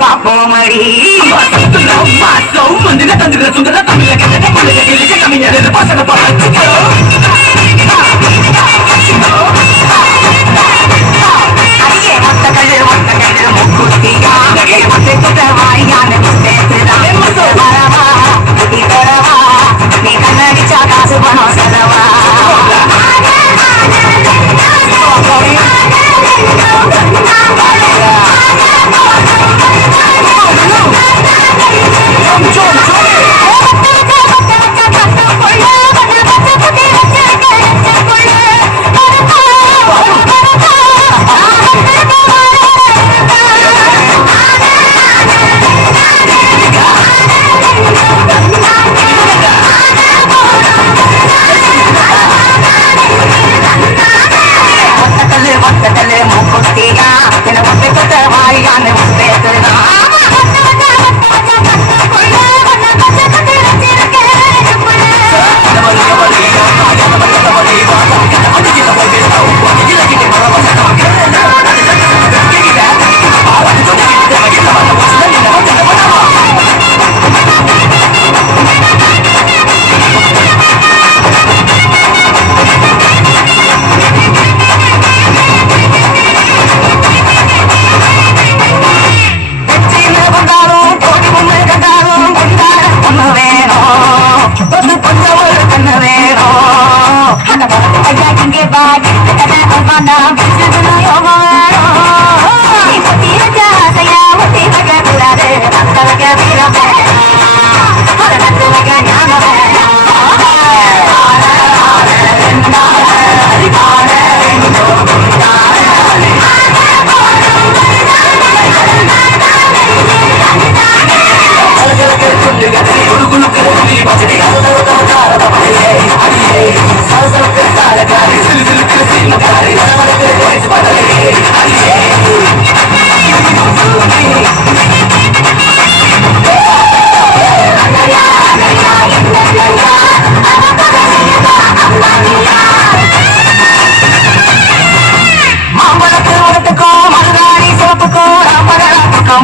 பாப்போமடி அடியே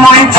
point